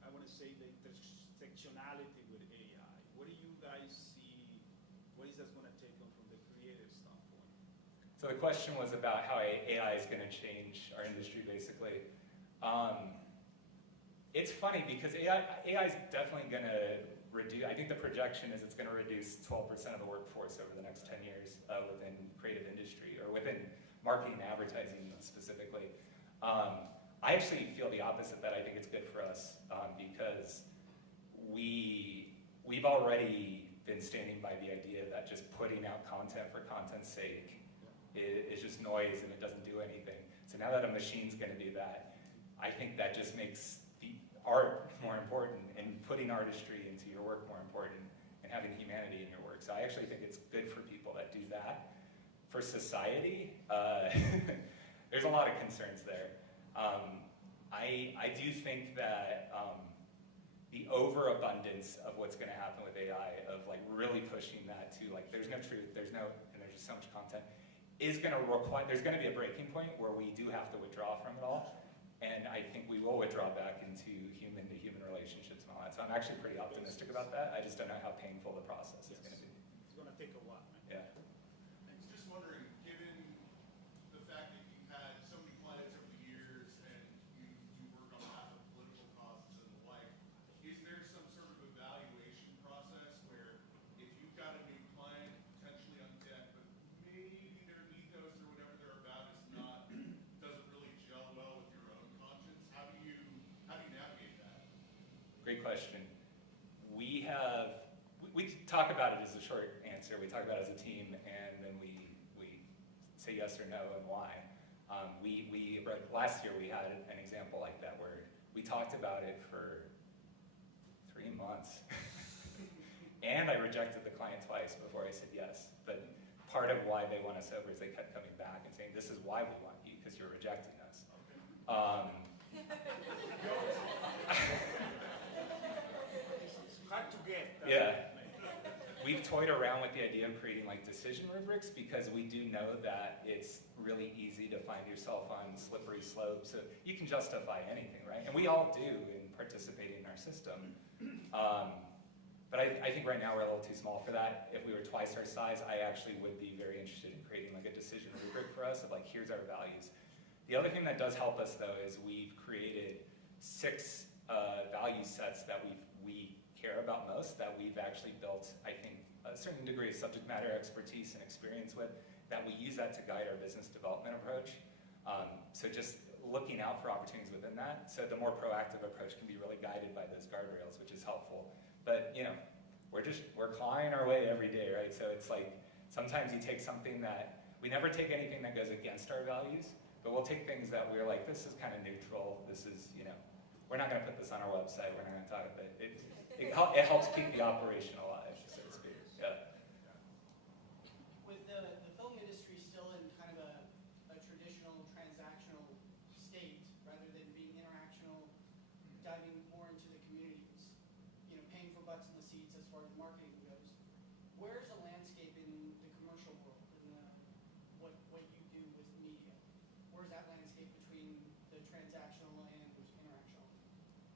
I want to say the intersectionality with AI. What do you guys see, what is that going to take on from the creative standpoint? So the question was about how AI is going to change our industry, basically. It's funny because AI is definitely going to reduce, I think the projection is it's going to reduce 12% of the workforce over the next 10 years within creative industry, or within marketing and advertising specifically. I actually feel the opposite, that I think it's good for us because we've already been standing by the idea that just putting out content for content's sake is just noise and it doesn't do anything. So now that a machine's going to do that, I think that just makes the art more important and putting artistry into your work more important and having humanity in your work. So I actually think it's good for people that do that. For society, there's a lot of concerns there. I do think that the overabundance of what's going to happen with AI, of like really pushing that to like there's no truth, and there's just so much content, is going to require, there's going to be a breaking point where we do have to withdraw from it all. And I think we will withdraw back into human-to-human relationships and all that. So I'm actually pretty optimistic about that. I just don't know how painful the process is going to be. It's going to take a while, right? Yeah. I'm just wondering, given the fact that you've had so many clients over the years and you do work on behalf of political causes and the like, is there some sort of evaluation process where if you've got a new client potentially on deck, but maybe their ethos or whatever they're about is not, doesn't really gel well with your own conscience, how do you navigate that? Great question. We talk about it as a short answer. We talk about it as a team, and then we say yes or no and why. Last year we had an example like that where we talked about it for 3 months, and I rejected the client twice before I said yes. But part of why they want us over is they kept coming back and saying, "This is why we want you, because you're rejecting us." Hard to get. Yeah. We've toyed around with the idea of creating like decision rubrics because we do know that it's really easy to find yourself on slippery slopes. So you can justify anything, right? And we all do in participating in our system. But I think right now we're a little too small for that. If we were twice our size, I actually would be very interested in creating like a decision rubric for us of like, here's our values. The other thing that does help us though is we've created 6 value sets that we care about most, that we've actually built, I think, a certain degree of subject matter expertise and experience with, that we use that to guide our business development approach. So just looking out for opportunities within that. So the more proactive approach can be really guided by those guardrails, which is helpful. But you know, we're clawing our way every day, right? So it's like, sometimes you take something that, we never take anything that goes against our values, but we'll take things that we're like, this is kind of neutral, this is, you know, we're not going to put this on our website, we're not going to talk about it. It helps keep the operation alive, so to speak. Yeah. With the film industry still in kind of a traditional transactional state, rather than being interactional, diving more into the communities, you know, paying for butts in the seats as far as marketing goes, where's the landscape in the commercial world and what you do with media? Where's that landscape between the transactional and interactional?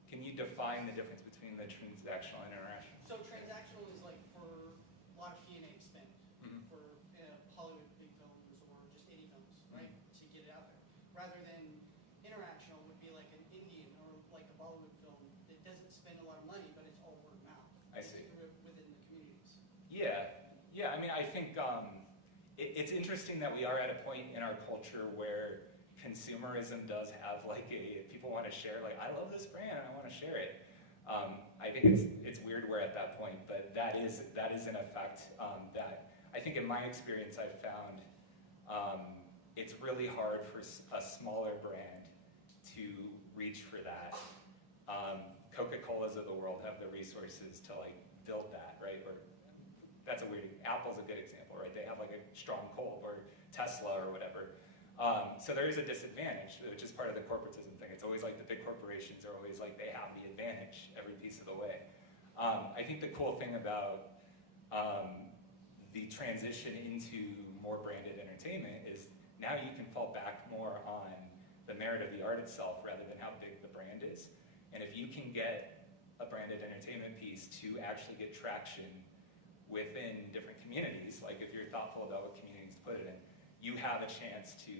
Can you define the difference between the transactional and international? So transactional is like for a lot of P&A spend for Hollywood big films or just indie films, right? To get it out there. Rather than interactional would be like an Indian or like a Bollywood film that doesn't spend a lot of money, but it's all word of mouth. I see. Within the communities. Yeah. I mean, I think it's interesting that we are at a point in our culture where consumerism does have like people want to share, like, I love this brand and I want to share it. I think it's weird we're at that point, but that is an effect that I think in my experience I've found it's really hard for a smaller brand to reach for that. Coca-Colas of the world have the resources to like build that, right? Or that's a weird, Apple's a good example, right? They have like a strong pull, or Tesla or whatever. So there is a disadvantage, which is part of the corporatism thing. It's always like the big corporations are always like they have the advantage every piece of the way. I think the cool thing about the transition into more branded entertainment is now you can fall back more on the merit of the art itself rather than how big the brand is. And if you can get a branded entertainment piece to actually get traction within different communities, like if you're thoughtful about what communities to put it in, you have a chance to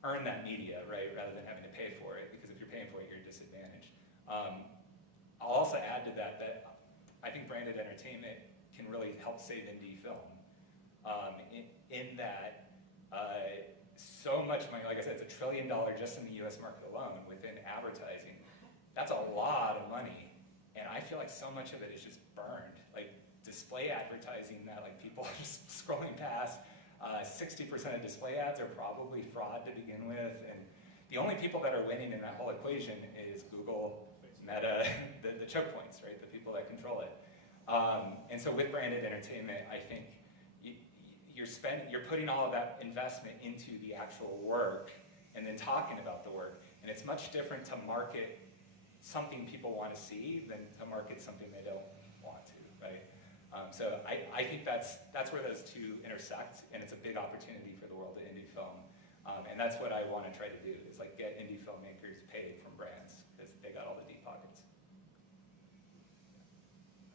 earn that media, right, rather than having to pay for it, because if you're paying for it, you're disadvantaged. I'll also add to that that I think branded entertainment can really help save indie film in that so much money, like I said, it's $1 trillion just in the US market alone within advertising. That's a lot of money, and I feel like so much of it is just burned. Like display advertising that like people are just scrolling past. 60% of display ads are probably fraud to begin with, and the only people that are winning in that whole equation is Google, Meta, the choke points, right? The people that control it. And so with branded entertainment, I think you're putting all of that investment into the actual work and then talking about the work, and it's much different to market something people want to see than to market something they don't want to, right? So I think that's where those two intersect, and it's a big opportunity for the world of indie film. And that's what I want to try to do, is like get indie filmmakers paid from brands, because they got all the deep pockets.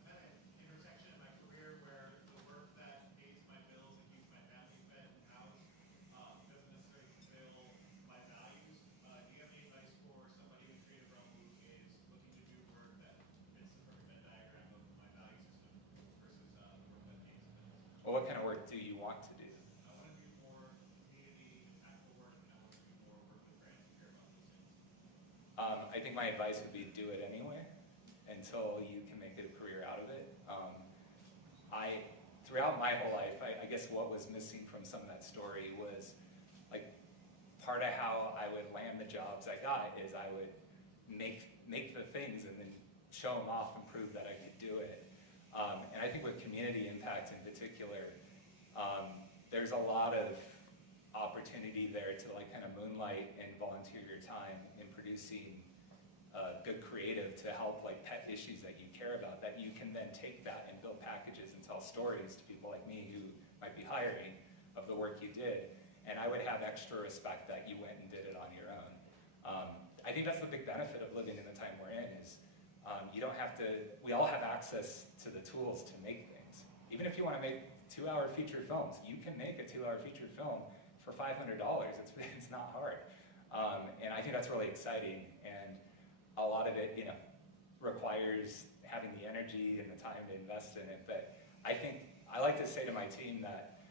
I'm at an intersection in my career where the work that pays my bills and keeps my family fed and housed doesn't necessarily fulfill my values. Do you have any advice for somebody in the creative realm who is looking to do work that fits the perfect Venn diagram of my value system versus the work that pays the bills? Well, what kind of work do you want to do? I want to do more community impactful work, and I want to do more work with brands who care about those things. I think my advice would be do it anyway until you can make a career out of it. Throughout my whole life, I guess what was missing from some of that story was like part of how I would land the jobs I got is I would make the things and then show them off and prove that I could do it. And I think with community impact in particular, there's a lot of opportunity there to like kind of moonlight and volunteer your time in producing good creative to help like pet issues that you care about, that you can then take that and build packages and tell stories to people like me who might be hiring of the work you did. And I would have extra respect that you went and did it on your own. I think that's the big benefit of living in the time we're in is you don't have to, we all have access to the tools to make things. Even if you want to make 2-hour feature films, you can make a 2-hour feature film for $500. It's not hard. And I think that's really exciting. And a lot of it, requires having the energy and the time to invest in it. But I think, I like to say to my team that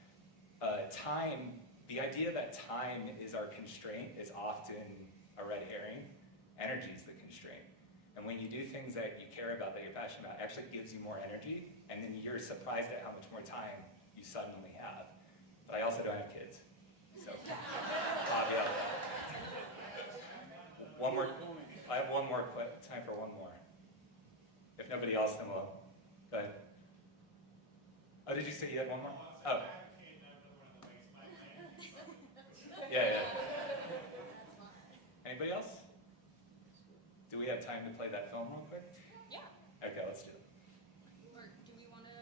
the idea that time is our constraint is often a red herring. Energy is the constraint. And when you do things that you care about, that you're passionate about, it actually gives you more energy, and then you're surprised at how much more time you suddenly have. But I also don't have kids, so caveat that. One more, I have one more, time for one more. If nobody else, then we'll, go ahead. Oh, did you say you had one more? Oh. Yeah. Anybody else? Do we have time to play that film real quick? Yeah. Okay, let's do it. Or do we want to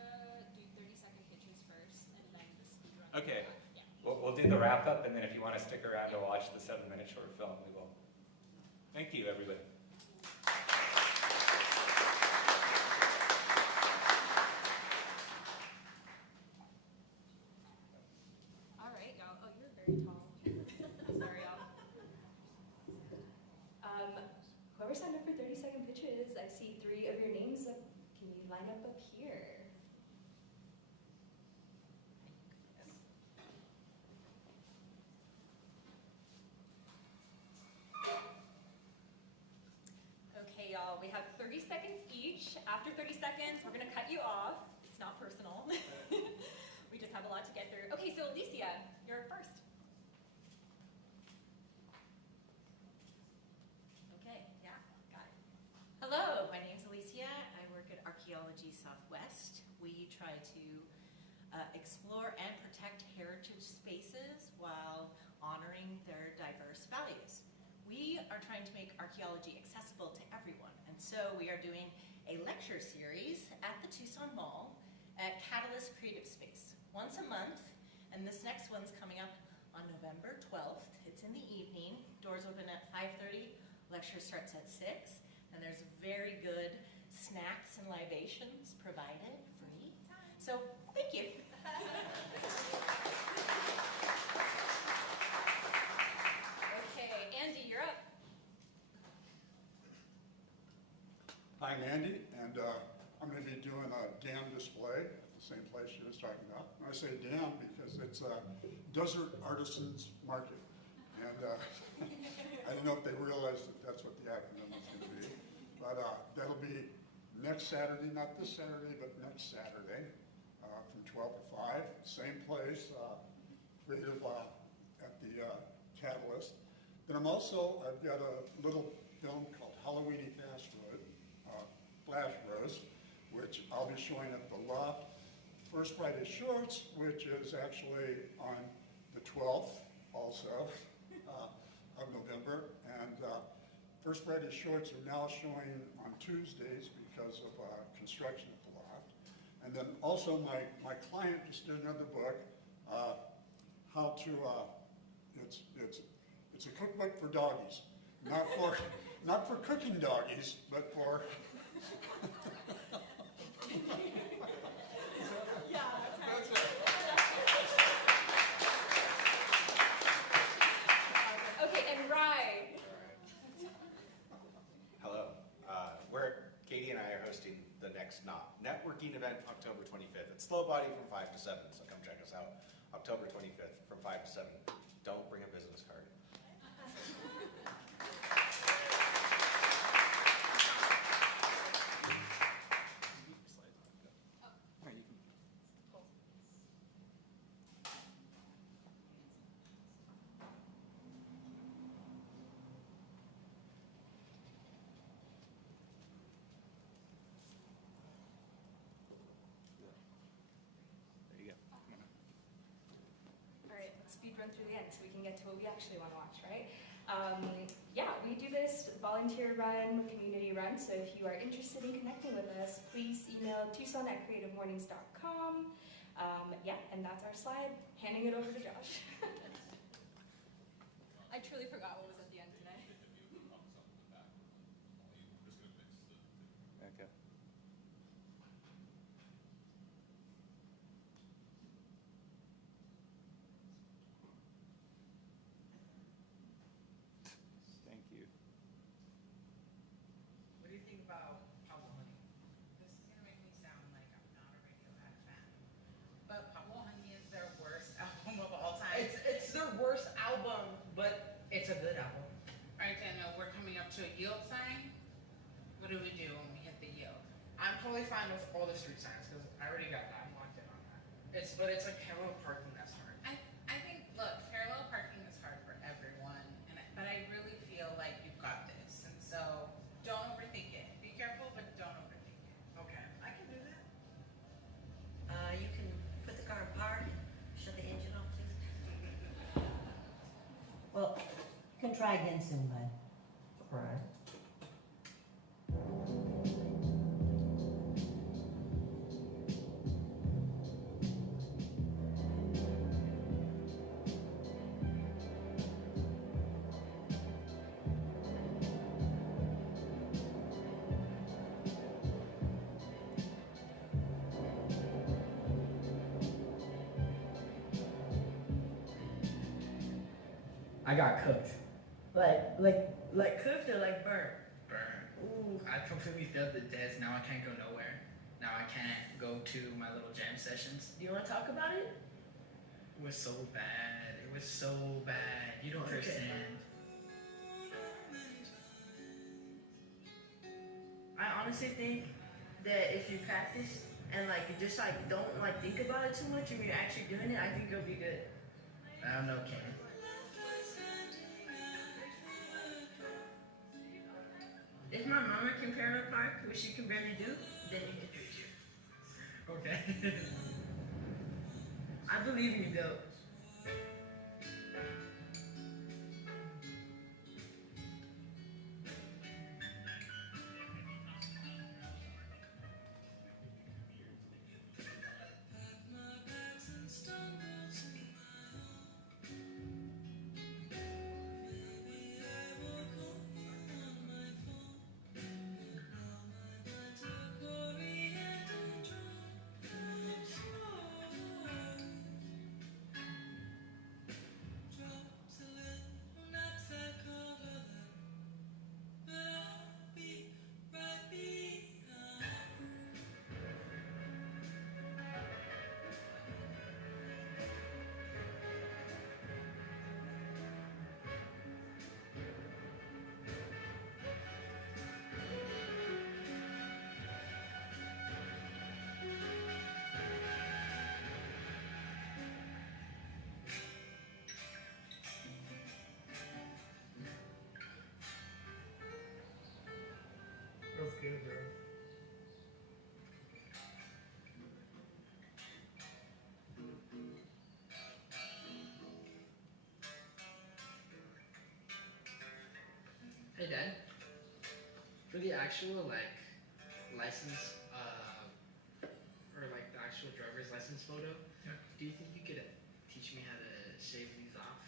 do 30-second pitches first and then the speed run? Okay. Yeah. We'll do the wrap up, and then if you want to stick around to watch the 7-minute short film, we will. Thank you, everybody. All right, y'all. Oh, you're very tall. Sorry, y'all. Whoever signed up for 30-second pitches, I see 3 of your names. Can you line up here? after 30 seconds, we're gonna cut you off. It's not personal. We just have a lot to get through. Okay, so Alicia, you're first. Okay, yeah, got it. Hello, my name's Alicia. I work at Archaeology Southwest. We try to explore and protect heritage spaces while honoring their diverse values. We are trying to make archaeology accessible to everyone, and so we are doing a lecture series at the Tucson Mall at Catalyst Creative Space once a month, and this next one's coming up on November 12th. It's in the evening, doors open at 5:30, lecture starts at 6, and there's very good snacks and libations provided, free. So, thank you. Okay, Andy, you're up. Hi, I'm Andy, and I'm going to be doing a dam display at the same place she was talking about. And I say dam because it's a Desert Artisans Market. And I don't know if they realize that that's what the acronym is going to be. But that'll be next Saturday, not this Saturday, but next Saturday from 12 to 5. Same place, creative at the Catalyst. Then I've got a little film called Halloweeny Flash Rose, which I'll be showing at the Loft. First Friday Shorts, which is actually on the 12th also of November. And First Friday Shorts are now showing on Tuesdays because of construction at the Loft. And then also my client just did another book, how to, it's a cookbook for doggies. Not for cooking doggies, but for Yeah, that's it. Okay, and Rye. Hello. Katie and I are hosting the next networking event October 25th. It's Slow Body from 5 to 7, so come check us out. October 25th from 5 to 7. Don't bring a business card. There you go. All right, let's speed run through the end so we can get to what we actually want to watch, right? Yeah, we do this volunteer run, community run, so if you are interested in connecting with us, please email tucson@creativemornings.com. Yeah, and that's our slide. Handing it over to Josh. I truly forgot what was at the end today. Okay. Thank you. What do you think about Pablo Honey? This is gonna make me sound like I'm not a Radiohead fan, but Pablo Honey is their worst album of all time. It's their worst album, but it's a good album. All right, Daniel, we're coming up to a yield sign. What do we do when we hit the yield? I'm totally fine with all the street signs because I already got that. I'm locked in on that. But it's like parallel parking that's hard. I think, look, parallel parking is hard for everyone, but I really feel like you've got this, and so don't overthink it. Be careful, but don't overthink it. Okay, I can do that. You can put the car in park, shut the engine off, please. Well, you can try again soon, bud. All right. I got cooked. Like cooked or like burnt? Burn. Ooh. I completely failed the test. Now I can't go nowhere. Now I can't go to my little jam sessions. Do you want to talk about it? It was so bad. It was so bad. You don't Okay. understand. I honestly think that if you practice and like you just like don't like think about it too much and you're actually doing it, I think you'll be good. I don't know, Ken. If my mama can parallel park, which she can barely do, then you can do it too. Okay. I believe in you though. That's good, bro. Hey, Dad. For the actual, like, license, or like the actual driver's license photo, do you think you could teach me how to shave these off?